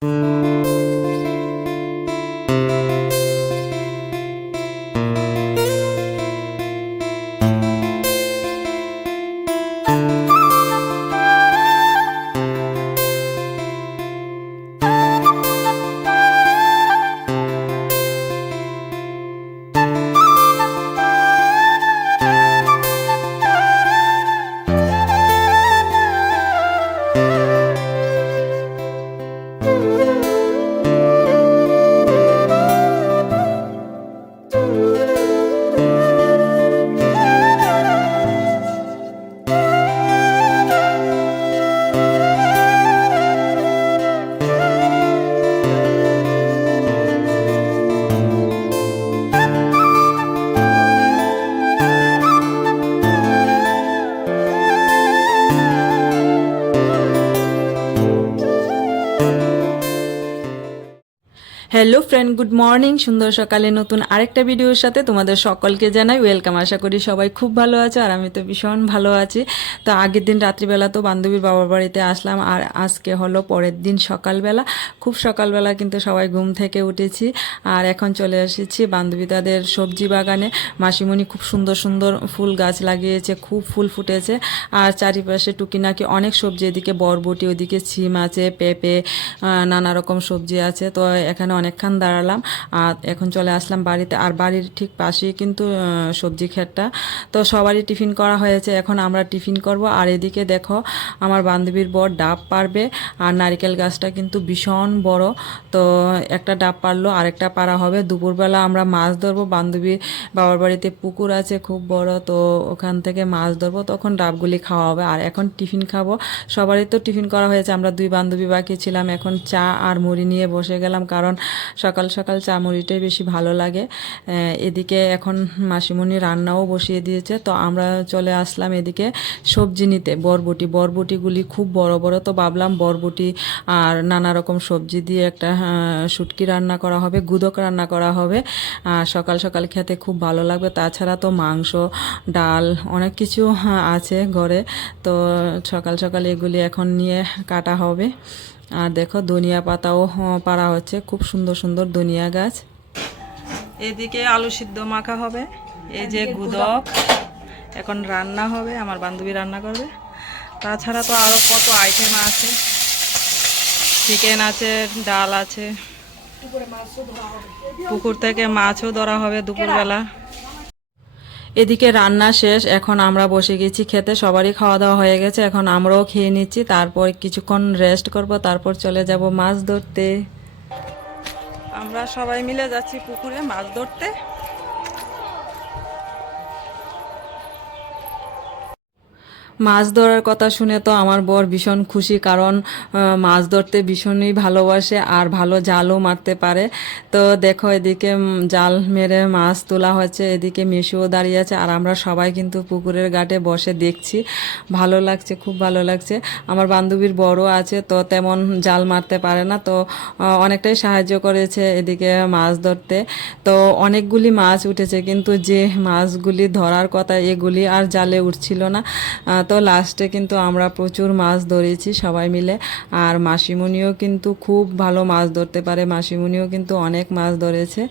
Música friend good morning সুন্দর সকালে নতুন আরেকটা ভিডিওর সাথে তোমাদের সকলকে জানাই ওয়েলকাম আশা করি সবাই খুব ভালো আছে আর আমি তো ভীষণ ভালো আছি। তো আগের দিন রাত্রিবেলা তো বান্ধবীর বাবার বাড়িতে আসলাম আর আজকে হলো পরের দিন সকালবেলা। খুব সকালবেলা কিন্তু সবাই ঘুম থেকে উঠেছি আর এখন চলে এসেছি বান্ধবী তাদের সবজি বাগানে। মাসিমণি খুব সুন্দর সুন্দর ফুল গাছ লাগিয়েছে, খুব ফুল ফুটেছে আর চারিপাশে টুকিনাকি অনেক সবজি, এদিকে বরবটি, ওদিকে ছিম আছে, পেঁপে নানা রকম সবজি আছে। তো এখানে অনেকক্ষণ দাঁড়ালাম, আর এখন চলে আসলাম বাড়িতে। আর বাড়ির ঠিক পাশেই কিন্তু সবজি ক্ষেতটা। তো সবারই টিফিন করা হয়েছে, এখন আমরা টিফিন করব। আর এদিকে দেখো, আমার বান্ধবীর বর ডাব পারবে, আর নারিকেল গাছটা কিন্তু ভীষণ বড়। তো একটা ডাব পারল, আরেকটা পারা হবে। দুপুরবেলা আমরা মাছ ধরবো। বান্ধবী বাবার বাড়িতে পুকুর আছে খুব বড়, তো ওখান থেকে মাছ ধরবো। তখন ডাবগুলি খাওয়া হবে। আর এখন টিফিন খাব। সবারই তো টিফিন করা হয়েছে। আমরা দুই বান্ধবী বাকি ছিলাম। এখন চা আর মুড়ি নিয়ে বসে গেলাম। কারণ সকাল সকাল চা মুড়িটাই বেশি ভালো লাগে। এদিকে এখন মাসিমণি রান্নাও বসিয়ে দিয়েছে। তো আমরা চলে আসলাম এদিকে সবজি নিতে, বরবটি। বরবটিগুলি খুব বড় বড়। তো ভাবলাম বরবটি আর নানা রকম সবজি দিয়ে একটা শুটকি রান্না করা হবে, গুদক রান্না করা হবে। আর সকাল সকাল খেতে খুব ভালো লাগবে। তাছাড়া তো মাংস, ডাল অনেক কিছু আছে ঘরে। তো সকাল সকাল এগুলি এখন নিয়ে কাটা হবে। আর দেখো ধনিয়া পাতাও হ্যাঁ, পাড়া হচ্ছে। খুব সুন্দর সুন্দর ধনিয়া গাছ। এদিকে আলু সিদ্ধ মাখা হবে। এই যে গুদক এখন রান্না হবে আমার বান্ধবী রান্না করবে। তাছাড়া তো আরও কত আইটেম আছে। চিকেন আছে ডাল আছে। পুকুর থেকে মাছও ধরা হবে দুপুরবেলা। এদিকে রান্না শেষ, এখন আমরা বসে গেছি খেতে, সবারই খাওয়া দাওয়া হয়ে গেছে, এখন আমরাও খেয়ে নিচ্ছি, তারপর কিছুক্ষণ রেস্ট করব, তারপর চলে যাব মাছ ধরতে। আমরা সবাই মিলে যাচ্ছি পুকুরে মাছ ধরতে। মাছ ধরার কথা শুনে তো আমার বর ভীষণ খুশি, কারণ মাছ ধরতে ভীষণই ভালোবাসে আর ভালো জালও মারতে পারে। তো দেখো এদিকে জাল মেরে মাছ তোলা হচ্ছে, এদিকে মিশুও দাঁড়িয়ে আছে আর আমরা সবাই কিন্তু পুকুরের ঘাটে বসে দেখছি। ভালো লাগছে, খুব ভালো লাগছে। আমার বান্ধবীর বড় আছে, তো তেমন জাল মারতে পারে না। তো অনেকটাই সাহায্য করেছে এদিকে মাছ ধরতে। তো অনেকগুলি মাছ উঠেছে, কিন্তু যে মাছগুলি ধরার কথা এগুলি আর জালে উঠছিল না। তো লাস্টে কিন্তু আমরা প্রচুর মাছ ধরেছি সবাই মিলে। আর মাসিমণিও কিন্তু খুব ভালো মাছ ধরতে পারে। মাসিমণিও কিন্তু অনেক মাছ ধরেছে।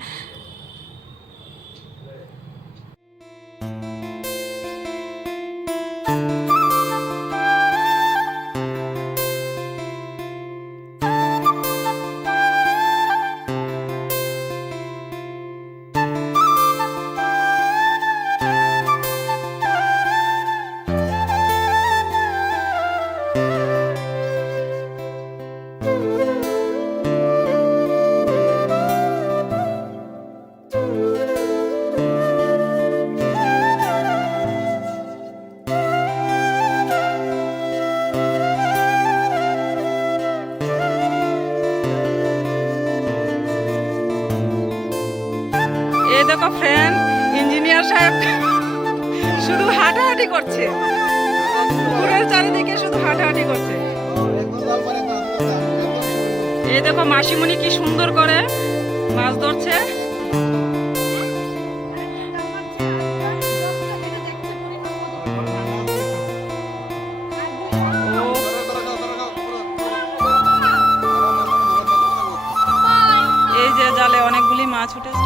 সাহেব। শুধু হাঁটাহাঁটি করছে। পুকুরের চারিদিকে শুধু হাঁটাহাঁটি করছে। এই দেখো মাসিমণি কি সুন্দর করে মাছ ধরছে। ও জালে অনেকগুলি মাছ উঠেছে।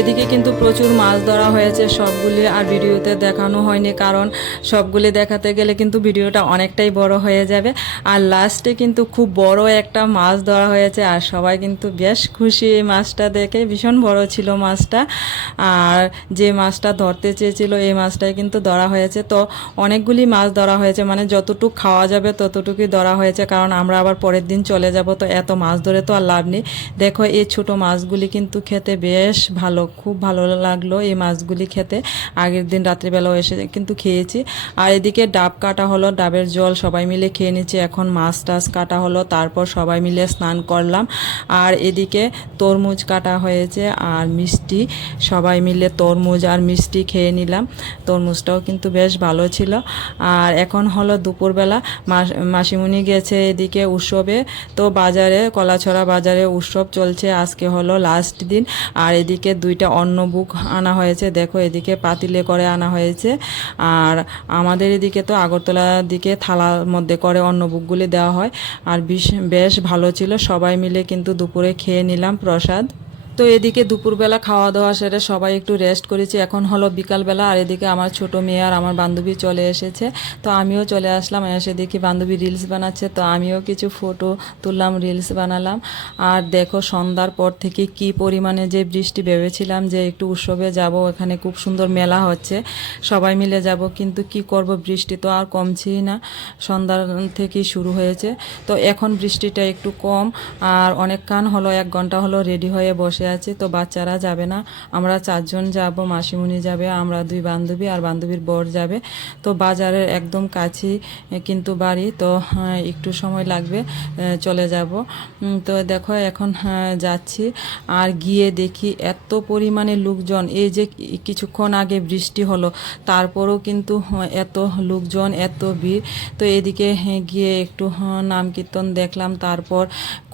এদিকে কিন্তু প্রচুর মাছ ধরা হয়েছে সবগুলি আর ভিডিওতে দেখানো হয়নি, কারণ সবগুলি দেখাতে গেলে কিন্তু ভিডিওটা অনেকটাই বড় হয়ে যাবে। আর লাস্টে কিন্তু খুব বড় একটা মাছ ধরা হয়েছে, আর সবাই কিন্তু বেশ খুশি এই মাছটা দেখে, ভীষণ বড় ছিল মাছটা। আর যে মাছটা ধরতে চেয়েছিল, এই মাছটাই কিন্তু ধরা হয়েছে। তো অনেকগুলি মাছ ধরা হয়েছে মানে যতটুকু খাওয়া যাবে ততটুকুই ধরা হয়েছে, কারণ আমরা আবার পরের দিন চলে যাব, তো এত মাছ ধরে তো আর লাভ নেই। দেখো, এই ছোট মাছগুলি কিন্তু খেতে বেশ ভালো খুব ভালো লাগল এই মাছগুলি খেতে। আগের দিন রাত্রিবেলাও এসে কিন্তু খেয়েছি। আর এদিকে ডাব কাটা হলো, ডাবের জল সবাই মিলে খেয়ে নিচ্ছি এখন মাছ টাছ কাটা হলো, তারপর সবাই মিলে স্নান করলাম। আর এদিকে তরমুজ কাটা হয়েছে আর মিষ্টি, সবাই মিলে তরমুজ আর মিষ্টি খেয়ে নিলাম। তরমুজটাও কিন্তু বেশ ভালো ছিল। আর এখন হলো দুপুরবেলা মাস- মাসিমণি গেছে এদিকে উৎসবে। তো বাজারে, কলাছড়া বাজারে উৎসব চলছে, আজকে হলো লাস্ট দিন। আর এদিকে দুইটা অন্য বুক আনা হয়েছে। দেখো, এদিকে পাতিলে করে আনা হয়েছে। আর আমাদের এদিকে তো আগরতলার দিকে থালার মধ্যে করে অন্য বুকগুলি দেওয়া হয়। আর বিশ- বেশ ভালো ছিল। সবাই মিলে কিন্তু দুপুরে খেয়ে নিলাম প্রসাদ। তো এদিকে দুপুরবেলা খাওয়া দাওয়া সেরে সবাই একটু রেস্ট করেছি। এখন হলো বিকালবেলা আর এদিকে আমার ছোট মেয়ে আর আমার বান্ধবী চলে এসেছে। তো আমিও চলে আসলাম। এসে দেখি বান্ধবী রিলস বানাচ্ছে। তো আমিও কিছু ফটো তুললাম রিলস বানালাম। আর দেখো সন্ধ্যার পর থেকে কি পরিমাণে যে বৃষ্টি ভেবেছিলাম যে একটু উৎসবে যাব এখানে খুব সুন্দর মেলা হচ্ছে। সবাই মিলে যাব, কিন্তু কি করব? বৃষ্টি তো আর কমছেই না। সন্ধ্যার থেকেই শুরু হয়েছে। তো এখন বৃষ্টিটা একটু কম। আর অনেকক্ষণ হলো, এক ঘণ্টা হলো রেডি হয়ে বসে আছি তো বাচ্চারা যাবে না। আমরা চারজন যাব মাসিমণি যাবে আমরা দুই বান্ধবী আর বান্ধবীর বর যাবে। তো বাজারের একদম কাছেই কিন্তু বাড়ি তো হ্যাঁ, একটু সময় লাগবে চলে যাব। তো দেখো এখন হ্যাঁ, যাচ্ছি। আর গিয়ে দেখি এত পরিমাণে লোকজন এই যে কিছুক্ষণ আগে বৃষ্টি হলো তারপরও কিন্তু হ্যাঁ, এত লোকজন এত ভিড়। তো এদিকে গিয়ে একটু নাম কীর্তন দেখলাম তারপর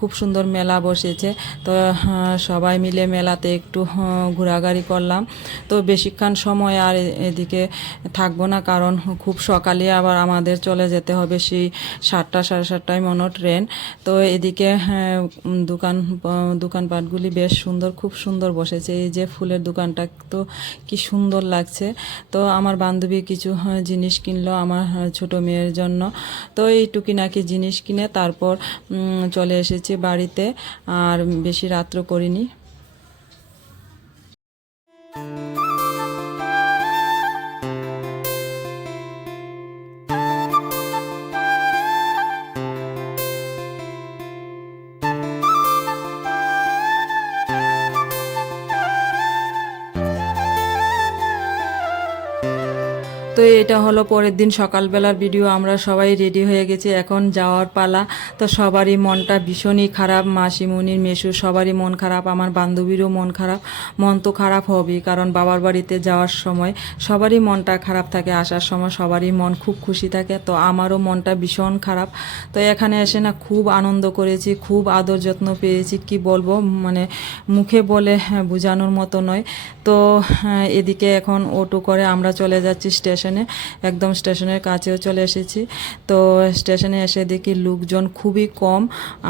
খুব সুন্দর মেলা বসেছে। তো হ্যাঁ, সবাই মিলে মেলাতে একটু হ্যাঁ, ঘোরাঘুরি করলাম। তো বেশিক্ষণ সময় আর এদিকে থাকব না কারণ খুব সকালে আবার আমাদের চলে যেতে হবে সেই সাতটা সাড়ে সাতটায় মনে ট্রেন। তো এদিকে হ্যাঁ, দোকান দোকানপাটগুলি বেশ সুন্দর খুব সুন্দর বসেছে। এই যে ফুলের দোকানটা তো কি সুন্দর লাগছে। তো আমার বান্ধবী কিছু জিনিস কিনলো আমার ছোট মেয়ের জন্য। তো এই টুকিনাকি জিনিস কিনে তারপর চলে এসেছি বাড়িতে আর বেশি রাত্র করিনি। তো এটা হলো পরের দিন সকালবেলার ভিডিও আমরা সবাই রেডি হয়ে গেছি এখন যাওয়ার পালা। তো সবারই মনটা ভীষণই খারাপ মাসিমণির মেশু সবারই মন খারাপ আমার বান্ধবীরও মন খারাপ। মন তো খারাপ হবেই কারণ বাবার বাড়িতে যাওয়ার সময় সবারই মনটা খারাপ থাকে আসার সময় সবারই মন খুব খুশি থাকে তো আমারও মনটা ভীষণ খারাপ। তো এখানে এসে না খুব আনন্দ করেছি খুব আদর যত্ন পেয়েছি কি বলব মানে মুখে বলে হ্যাঁ, বোঝানোর মতো নয়। তো হ্যাঁ, এদিকে এখন অটো করে আমরা চলে যাচ্ছি স্টেশন স্টেশনে একদম স্টেশনের কাছেও চলে এসেছি। তো স্টেশনে এসে দেখি লোকজন খুবই কম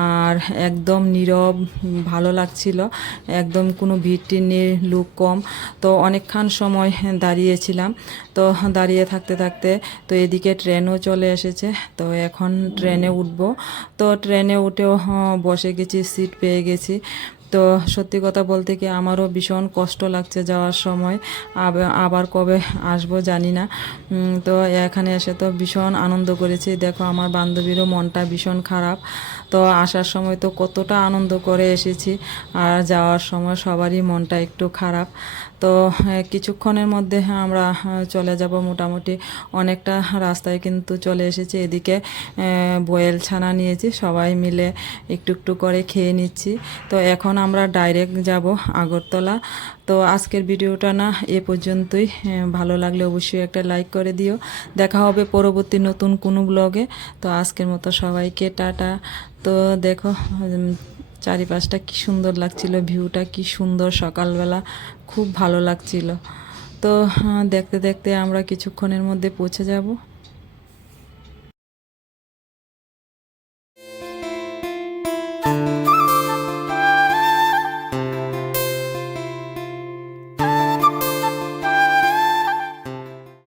আর একদম নীরব ভালো লাগছিল। একদম কোনো ভিড় টিড় নেই লোক কম। তো অনেকক্ষণ সময় দাঁড়িয়েছিলাম। তো দাঁড়িয়ে থাকতে থাকতে তো এদিকে ট্রেনও চলে এসেছে। তো এখন ট্রেনে উঠবো। তো ট্রেনে উঠেও হ্যাঁ, বসে গেছি সিট পেয়ে গেছি। তো সত্যি কথা বলতে কি আমারও ভীষণ কষ্ট লাগছে যাওয়ার সময়। আব- আবার কবে আসব জানি না। তো এখানে এসে তো ভীষণ আনন্দ করেছি। দেখো আমার বান্ধবীরও মনটা ভীষণ খারাপ। তো আসার সময় তো কতটা আনন্দ করে এসেছি। আর যাওয়ার সময় সবারই মনটা একটু খারাপ। তো কিছুক্ষণের মধ্যে আমরা হ্যাঁ, চলে যাব মোটামুটি। অনেকটা রাস্তায় কিন্তু চলে এসেছি। এদিকে বয়েল ছানা নিয়েছি। সবাই মিলে একটু একটু করে খেয়ে নিচ্ছি। তো এখন আমরা ডাইরেক্ট যাব আগরতলা। তো আজকের ভিডিওটা না এ পর্যন্তই। ভালো লাগলে অবশ্যই একটা লাইক করে দিও। দেখা হবে পরবর্তী নতুন কোনো ব্লগে। তো আজকের মতো সবাইকে টাটা। তো দেখো চারিপাশটা কি সুন্দর লাগছিল, ভিউটা কি সুন্দর সকালবেলা, খুব ভালো লাগছিল। তো দেখতে দেখতে আমরা কিছুক্ষণের মধ্যে পৌঁছে যাব।